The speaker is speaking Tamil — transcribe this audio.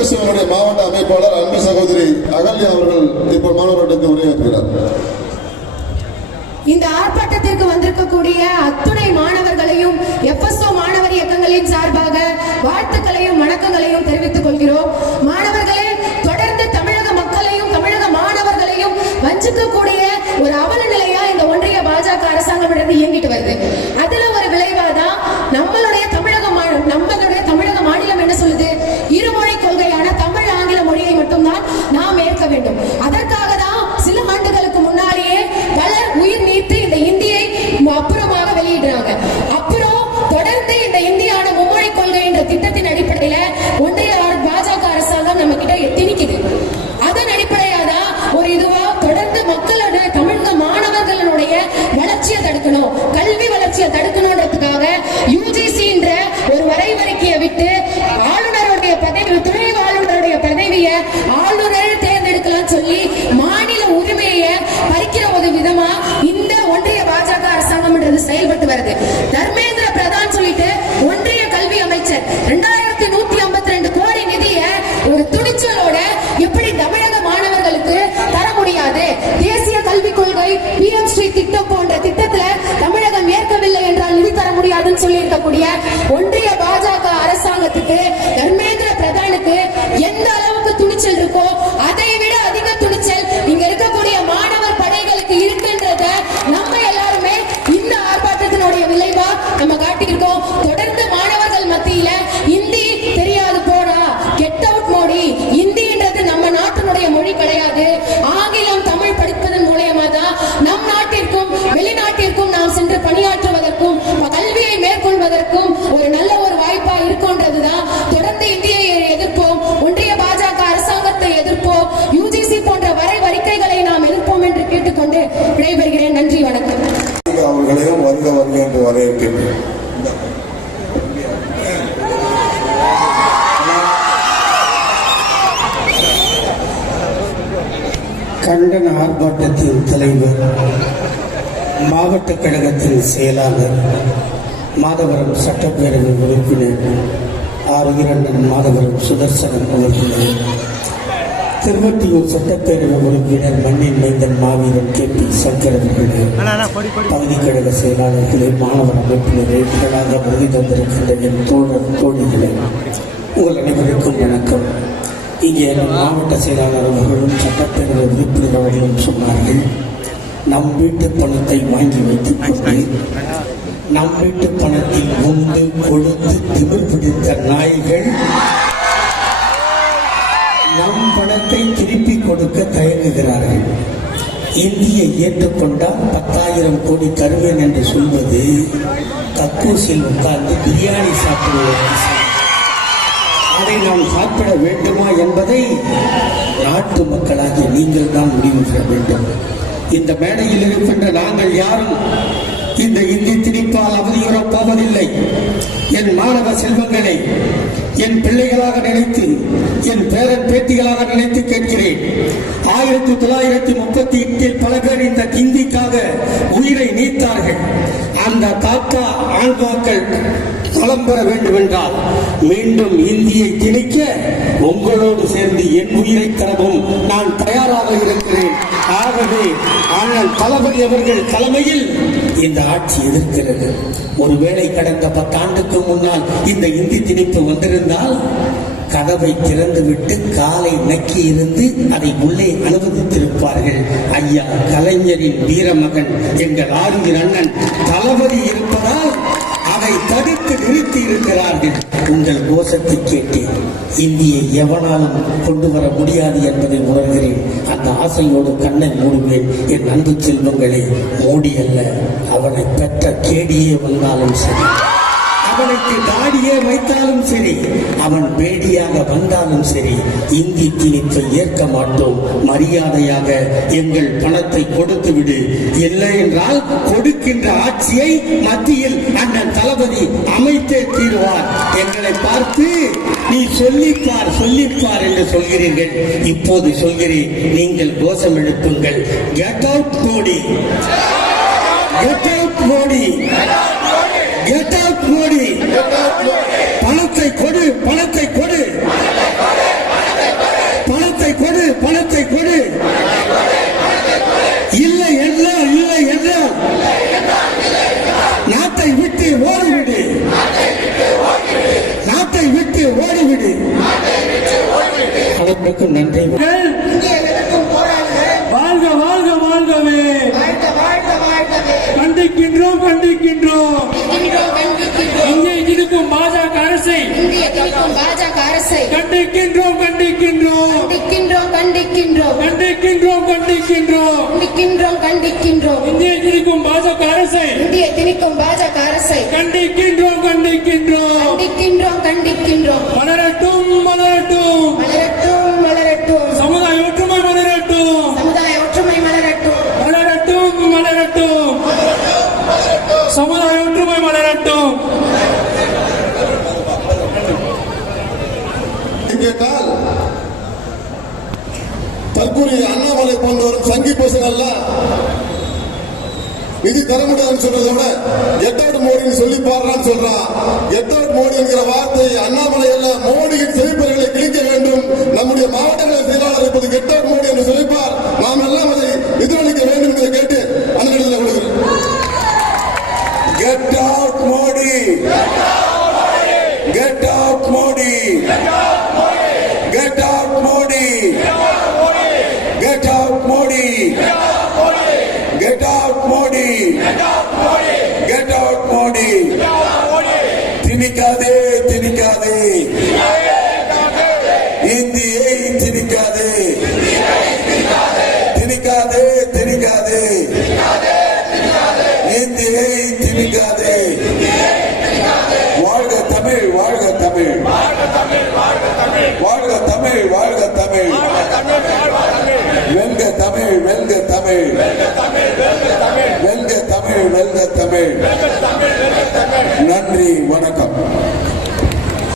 எஃப்எஸ்ஓடைய மாவட்ட அமைப்பாளர் அன்பு சகோதரி அகல்யா அவர்கள் இப்போ மாணவர்களுக்கு உரையாற்றுகிறார். இந்த ஆர்ப்பாட்டத்திற்கு வந்திருக்கக்கூடிய அத்துணை மாணவர்களையும் எஃப்எஸ்ஓ மாணவர் இயக்கங்களின் சார்பாக வாழ்த்துக்களையும் வணக்கங்களையும் தெரிவித்துக் கொள்கிறோம். மாணவர்களே தொடர்ந்து தமிழக மக்களையும் தமிழக மாணவர்களையும் வஞ்சிக்கக்கூடிய ஒரு அவல நிலையா இந்த ஒன்றிய பாஜக அரசாங்கம் இருந்து இயங்கிட்டு வருது. அதில் தடுக்கணும். கல்வி வளர்ச்சியை தடுக்கணும்ன்றதுக்காக யூஜிசின்ற ஒரு வரைவறிக்கையை விட்டு ஆளுநருடைய பதவி துணை ஆளுநருடைய பதவியை ஆளுநர் தேர்ந்தெடுக்கலாம் சொல்லி மாநில உரிமையை பறிக்கிற ஒரு விதமா இந்த ஒன்றிய பாஜக அரசாங்கம்ன்றது செயல்பட்டு வருது. தர்மேந்திர பிரதான் சொல்லிட்டு கண்டன ஆர்ப்பாட்டத்தின் தலைவர் மாவட்ட கழகத்தின் செயலாளர் மாதவரம் சட்டப்பேரவை உறுப்பினர் ஆர் இரண்டன் மாதவரம் சுதர்சனம் அவர்களே திருவட்டியூர் சட்டப்பேரவை உறுப்பினர் மண்ணின் மைந்தன் மாவீரன் கே பி சங்கர் அவர்களே பகுதி கழக செயலாளர்களே மாணவர் அமைப்பினரே திரளாக வருகை தந்திருக்கின்ற என் தோழர் தோழிகளே உங்கள் அனைவருக்கும் வணக்கம். இங்கே மாவட்ட செயலாளர் அவர்களும் சட்டப்பேரவை உறுப்பினர் அவர்களும் சொன்னார்கள் நம் வீட்டு பணத்தை வாங்கி வைத்துக் கொண்டு நம் வீட்டு பணத்தில் உண்டு கொழுந்து திமிர் பிடித்த நாய்கள் நம் பணத்தை திருப்பி கொடுக்க தயங்குகிறார்கள். இந்தியை ஏற்றுக்கொண்டால் பத்தாயிரம் கோடி தருவேன் என்று சொல்வது கக்கூசில் உட்கார்ந்து பிரியாணி சாப்பிடுவது அதை நாம் சாப்பிட வேண்டுமா என்பதை நாட்டு மக்களாகிய நீங்கள் தான் முடிவு செய்ய வேண்டும். இந்த மேடையில் இருக்கின்ற நாங்கள் யாரும் இந்த இந்தி திணிப்பால் அவதியுறப் போவதில்லை. என் மாணவ செல்வங்களை என் பிள்ளைகளாக நினைத்து என் பேரன் பேட்டிகளாக நினைத்து கேட்கிறேன். ஆயிரத்தி தொள்ளாயிரத்தி முப்பத்தி எட்டில் பல பேர் இந்த இந்திக்காக உயிரை நீத்தார்கள். அந்த ஆன்மாக்கள் ஆண்பாக்கள் வளம் பெற வேண்டும் என்றால் மீண்டும் இந்தியை திணிக்க உங்களோடு சேர்ந்து என் உயிரை தரவும் நான் தயாராக இருக்கிறேன். ஆகவே அண்ணன் தளபதி அவர்கள் தலைமையில் இந்த ஆட்சி எதிர்க்கிறது. ஒருவேளை கடந்த பத்தாண்டுக்கு முன்னால் இந்த இந்தி திணிப்பு வந்திருந்தால் கதவை திறந்துவிட்டு காலை நக்கி இருந்து அதை உள்ளே அனுமதித்திருப்பார்கள். ஐயா கலைஞரின் வீரமகன் எங்கள் ஆளுநர் அண்ணன் தளபதி இருப்ப அதை தடுத்து நிறுத்தி இருக்கிறார்கள் உங்கள் கோஷத்தை கேட்டு இந்தியை எவனாலும் கொண்டு வர முடியாது என்பதை உணர்கிறேன். அந்த ஆசையோடு கண்ணை மூடுவேன். என் அன்பு செல்வங்களே மோடி அல்ல அவனை பெற்ற கேடியே வந்தாலும் சரி. அவனுக்கு தாடியே வைத்தாலும் சரி அவன் பேடியாக வந்தாலும் சரி இந்தி திணிப்பை ஏற்க மாட்டோம். மரியாதையாக எங்கள் பணத்தை கொடுத்து விடு இல்லை என்றால் கொடுக்கின்ற ஆட்சியை மத்தியில் அண்ணன் தளபதி அமைத்தே தீர்வார். எங்களை பார்த்து நீ சொல்லிப்பார் சொல்லிப்பார் என்று சொல்கிறீர்கள். இப்போது சொல்கிறேன் நீங்கள் கோஷம் எழுப்புங்கள். Get out Modi get out Modi எட்டாவது மோடி பணத்தை கொடு பணத்தை கொடு. பணத்தை கொடு பணத்தை கொடு. இல்லை என்ன இல்லை என்ன நாட்டை விட்டு ஓடிவிடு. நாட்டை விட்டு ஓடிவிடு. அவர்களுக்கு நன்றி. வாழ்க வாழ்க வாழ்கவே. கண்டிக்கின்றோம் கண்டிக்கின்றோம். திணிக்கும் பாஜக அரசை கண்டிக்கின்றோம் கண்டிக்கின்றோம். கண்டிக்கின்றோம் கண்டிக்கின்றோம். கண்டிக்கின்றோம் கண்டிக்கின்றோம். கண்டிக்கின்றோம் கண்டிக்கின்றோம். இந்திய இருக்கும் பாஜக அரசை இந்திய திணிக்கும் பாஜக அரசை கண்டிக்கின்றோம் கண்டிக்கின்றோம். கண்டிக்கின்றோம் கண்டிக்கின்றோம். மலரட்டும் மலரட்டும். மலரட்டும் மலரட்டும். சமுதாய ஒற்றுமை மலரட்டும். சமுதாய ஒற்றுமை மலரட்டும். மலரட்டும் மலரட்டும். சமுதாய ஒற்றுமை மலரட்டும் கேட்டால் தற்கூறிய அண்ணாமலை போன்றவரும் சங்கி பசங்கள்லாம் நிதி தர முடியாதுன்னு சொல்றதை விட எட்டாவது மோடின்னு சொல்லி பாடுறான்னு சொல்றான் எட்டாவது மோடி என்கிற வார்த்தை அண்ணாமலை எல்லாம் மோடியின் செழிப்பர்களை கிழிக்க வேண்டும். நம்முடைய மாவட்டங்களின் செயலாளர் இப்போது எட்டாவது மோடி என்று சொல்லிப்பார் NBA de cadeia.